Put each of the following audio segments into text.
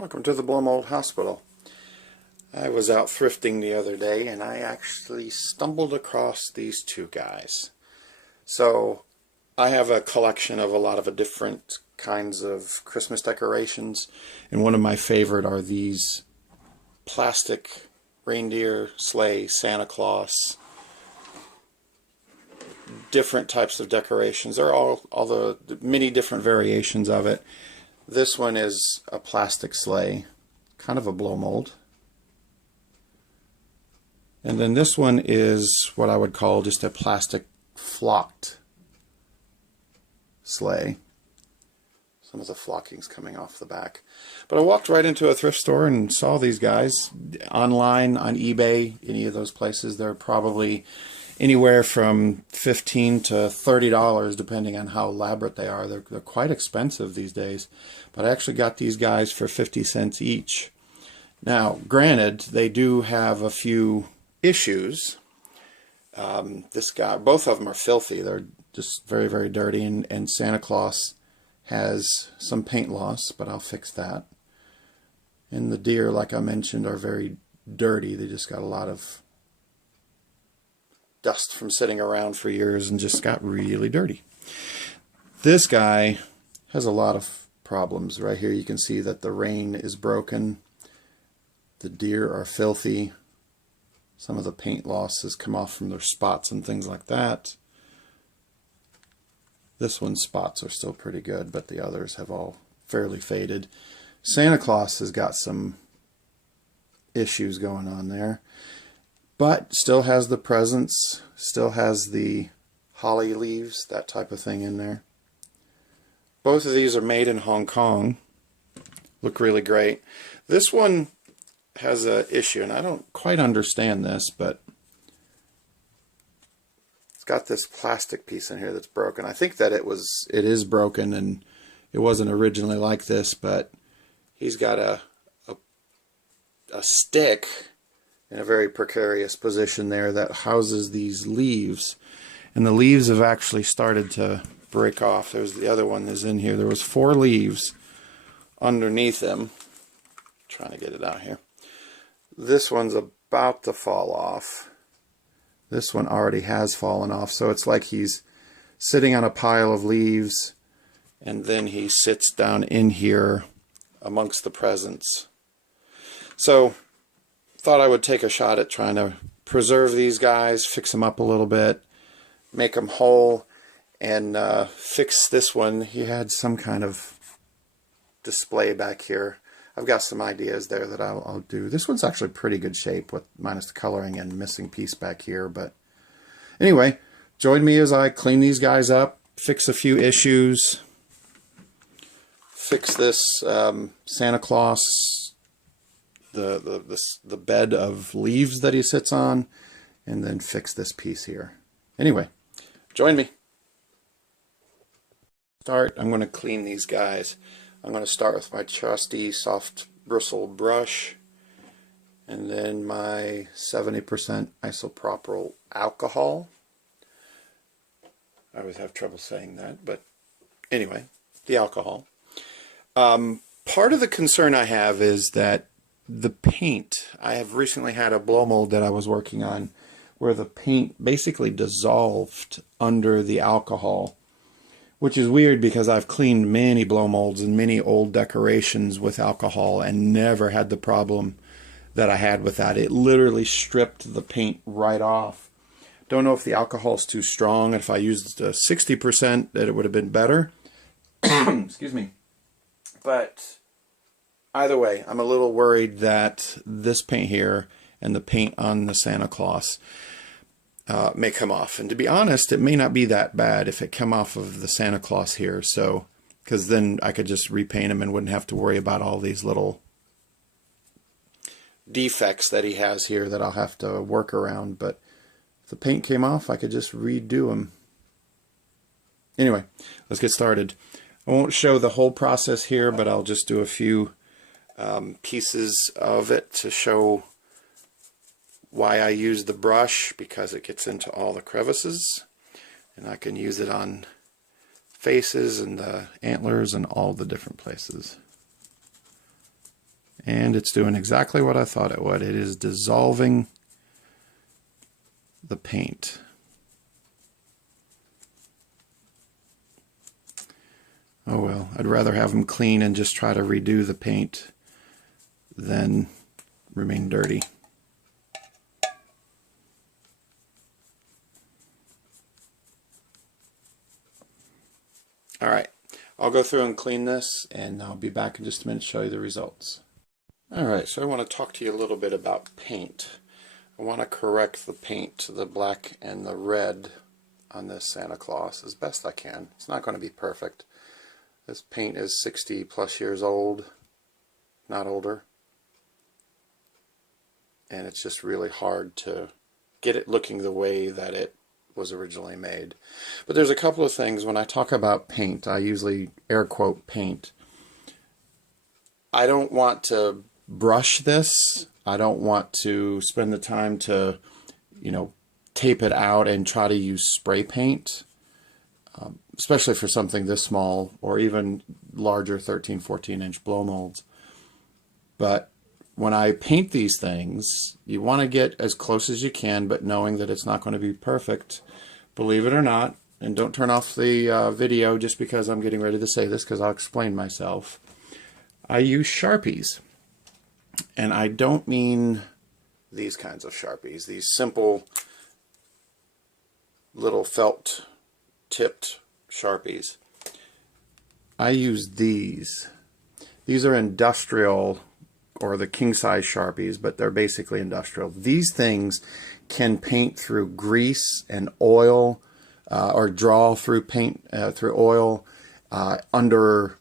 Welcome to the Blow Mold Hospital. I was out thrifting the other day and I actually stumbled across these two guys. So I have a collection of a lot of different kinds of Christmas decorations, and one of my favorite are these plastic reindeer, sleigh, Santa Claus, different types of decorations. They're all the many different variations of it. This one is a plastic sleigh, kind of a blow mold. And then this one is what I would call just a plastic flocked sleigh. Some of the flocking's coming off the back. But I walked right into a thrift store and saw these guys online, on eBay, any of those places. They're probably anywhere from $15 to $30 depending on how elaborate they are. They're quite expensive these days. But I actually got these guys for 50 cents each. Now, granted, they do have a few issues. Both of them are filthy. They're just very, very dirty, and Santa Claus has some paint loss, but I'll fix that. And the deer, like I mentioned, are very dirty. They just got a lot of dust from sitting around for years and just got really dirty. This guy has a lot of problems. Right here you can see that the rein is broken. The deer are filthy. Some of the paint loss has come off from their spots and things like that. This one's spots are still pretty good, but the others have all fairly faded. Santa Claus has got some issues going on there, but still has the presents, still has the holly leaves, that type of thing in there. Both of these are made in Hong Kong. Look really great. This one has an issue, and I don't quite understand this, but it's got this plastic piece in here that's broken. I think that it is broken and it wasn't originally like this, but he's got a stick in a very precarious position there that houses these leaves, and the leaves have actually started to break off. There's the other one is in here. There was 4 leaves underneath him. Trying to get it out here. This one's about to fall off. This one already has fallen off, so it's like he's sitting on a pile of leaves and then he sits down in here amongst the presents. So thought I would take a shot at trying to preserve these guys, fix them up a little bit, make them whole, and fix this one. He had some kind of display back here. I've got some ideas there that I'll do. This one's actually pretty good shape with minus the coloring and missing piece back here. But anyway, join me as I clean these guys up, fix a few issues, fix this Santa Claus, the bed of leaves that he sits on, and then fix this piece here. Anyway, join me. I'm going to clean these guys. I'm going to start with my trusty soft bristle brush, and then my 70% isopropyl alcohol. I always have trouble saying that, but anyway, the alcohol. Part of the concern I have is that the paint, I have recently had a blow mold that I was working on where the paint basically dissolved under the alcohol, which is weird because I've cleaned many blow molds and many old decorations with alcohol and never had the problem that I had with that. It literally stripped the paint right off. Don't know if the alcohol's too strong. If I used 60%, that it would have been better. Excuse me. But either way, I'm a little worried that this paint here and the paint on the Santa Claus may come off. And to be honest, it may not be that bad if it come off of the Santa Claus here. So, because then I could just repaint him and wouldn't have to worry about all these little defects that he has here that I'll have to work around. But if the paint came off, I could just redo him. Anyway, let's get started. I won't show the whole process here, but I'll just do a few pieces of it to show why I use the brush, because it gets into all the crevices, and I can use it on faces and the antlers and all the different places. And it's doing exactly what I thought it would. It is dissolving the paint. Oh well, I'd rather have them clean and just try to redo the paint than remain dirty. Alright, I'll go through and clean this, and I'll be back in just a minute to show you the results. Alright, so I want to talk to you a little bit about paint. I want to correct the paint, the black and the red on this Santa Claus as best I can. It's not going to be perfect. This paint is 60 plus years old, not older. And it's just really hard to get it looking the way that it was originally made. But there's a couple of things when I talk about paint. I usually air quote paint. I don't want to brush this. I don't want to spend the time to, tape it out and try to use spray paint, especially for something this small or even larger 13, 14 inch blow molds. But when I paint these things, you want to get as close as you can, but knowing that it's not going to be perfect, believe it or not. And don't turn off the video just because I'm getting ready to say this, because I'll explain myself. I use Sharpies. And I don't mean these kinds of Sharpies, these simple little felt tipped Sharpies. I use these. These are industrial, or the king size Sharpies, but they're basically industrial. These things can paint through grease and oil, or draw through paint through oil under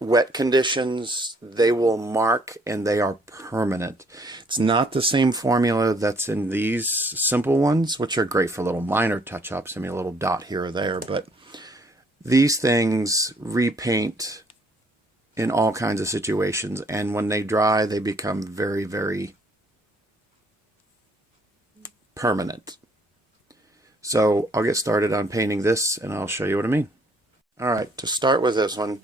wet conditions. They will mark, and they are permanent. It's not the same formula that's in these simple ones, which are great for little minor touch-ups. I mean, a little dot here or there, but these things repaint in all kinds of situations, and when they dry, they become very, very permanent. So I'll get started on painting this, and I'll show you what I mean. Alright, to start with this one,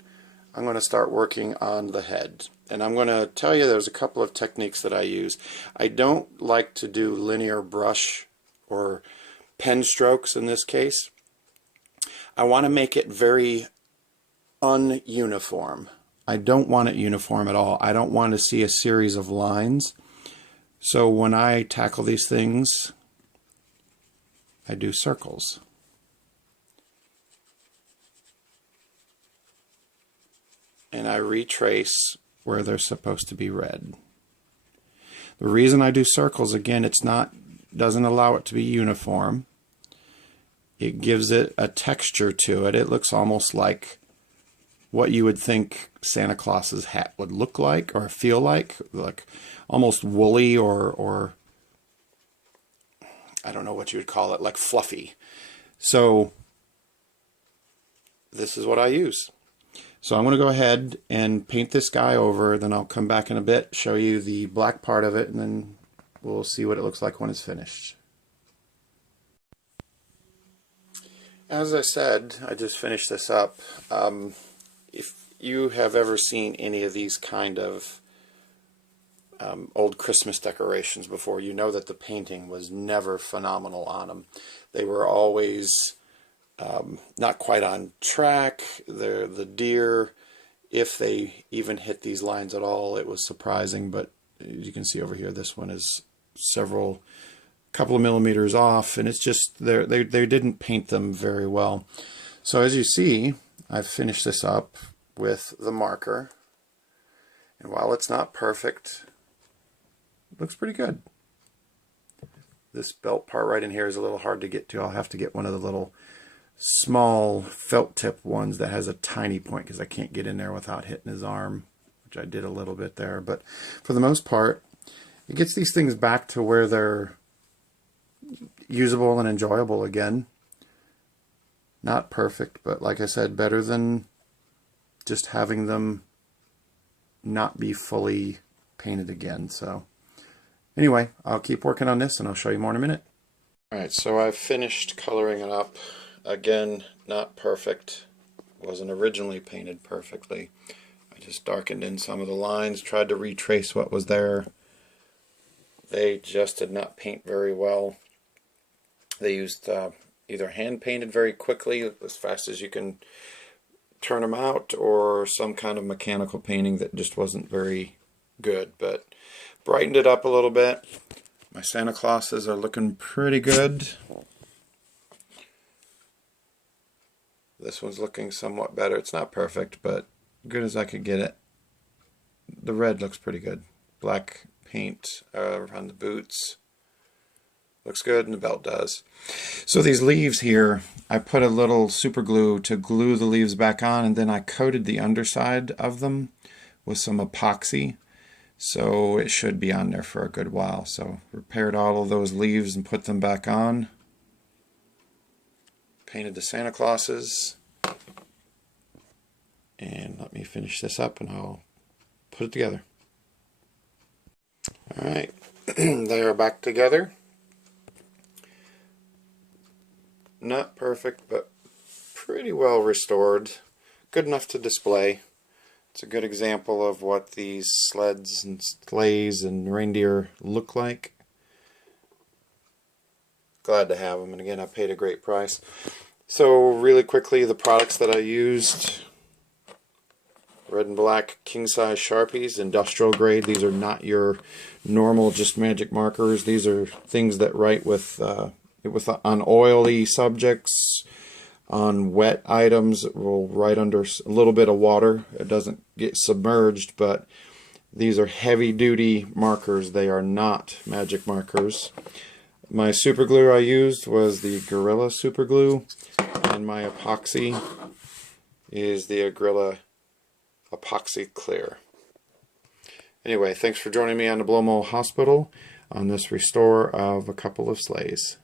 I'm going to start working on the head. And I'm going to tell you there's a couple of techniques that I use. I don't like to do linear brush or pen strokes in this case. I want to make it very ununiform. I don't want it uniform at all. I don't want to see a series of lines. So when I tackle these things, I do circles. And I retrace where they're supposed to be red. The reason I do circles, again, doesn't allow it to be uniform. It gives it a texture to it. It looks almost like what you would think Santa Claus's hat would look like or feel like almost woolly or I don't know what you would call it, like fluffy. So this is what I use. So I'm going to go ahead and paint this guy over, then I'll come back in a bit, show you the black part of it, and then we'll see what it looks like when it's finished. As I said, I just finished this up. If you have ever seen any of these kind of old Christmas decorations before, you know that the painting was never phenomenal on them. They were always not quite on track. The deer, if they even hit these lines at all, it was surprising, but as you can see over here, this one is couple of millimeters off, and it's just they didn't paint them very well. So as you see, I've finished this up with the marker, and while it's not perfect, it looks pretty good. This belt part right in here is a little hard to get to. I'll have to get one of the little small felt tip ones that has a tiny point, because I can't get in there without hitting his arm, which I did a little bit there. But for the most part, it gets these things back to where they're usable and enjoyable again. Not perfect, but like I said, better than just having them not be fully painted again. So anyway, I'll keep working on this and I'll show you more in a minute. Alright, so I've finished coloring it up. Again, not perfect. Wasn't originally painted perfectly. I just darkened in some of the lines, tried to retrace what was there. They just did not paint very well. They used either hand painted very quickly, as fast as you can turn them out, or some kind of mechanical painting that just wasn't very good, but brightened it up a little bit. My Santa Clauses are looking pretty good. This one's looking somewhat better. It's not perfect, but good as I could get it. The red looks pretty good. Black paint around the boots. Looks good, and the belt does. So these leaves here, I put a little super glue to glue the leaves back on, and then I coated the underside of them with some epoxy. So it should be on there for a good while. So repaired all of those leaves and put them back on. Painted the Santa Clauses. And let me finish this up and I'll put it together. Alright, they are back together. Not perfect, but pretty well restored. Good enough to display. It's a good example of what these sleds and sleighs and reindeer look like. Glad to have them, and again, I paid a great price. So really quickly, the products that I used: red and black king-size Sharpies, industrial grade. These are not your normal just magic markers. These are things that write with on oily subjects, on wet items. It will write under a little bit of water. It doesn't get submerged, but these are heavy-duty markers. They are not magic markers. My super glue I used was the Gorilla super glue, and my epoxy is the Gorilla Epoxy Clear. Anyway, thanks for joining me on the Blomo Hospital on this restore of a couple of sleighs.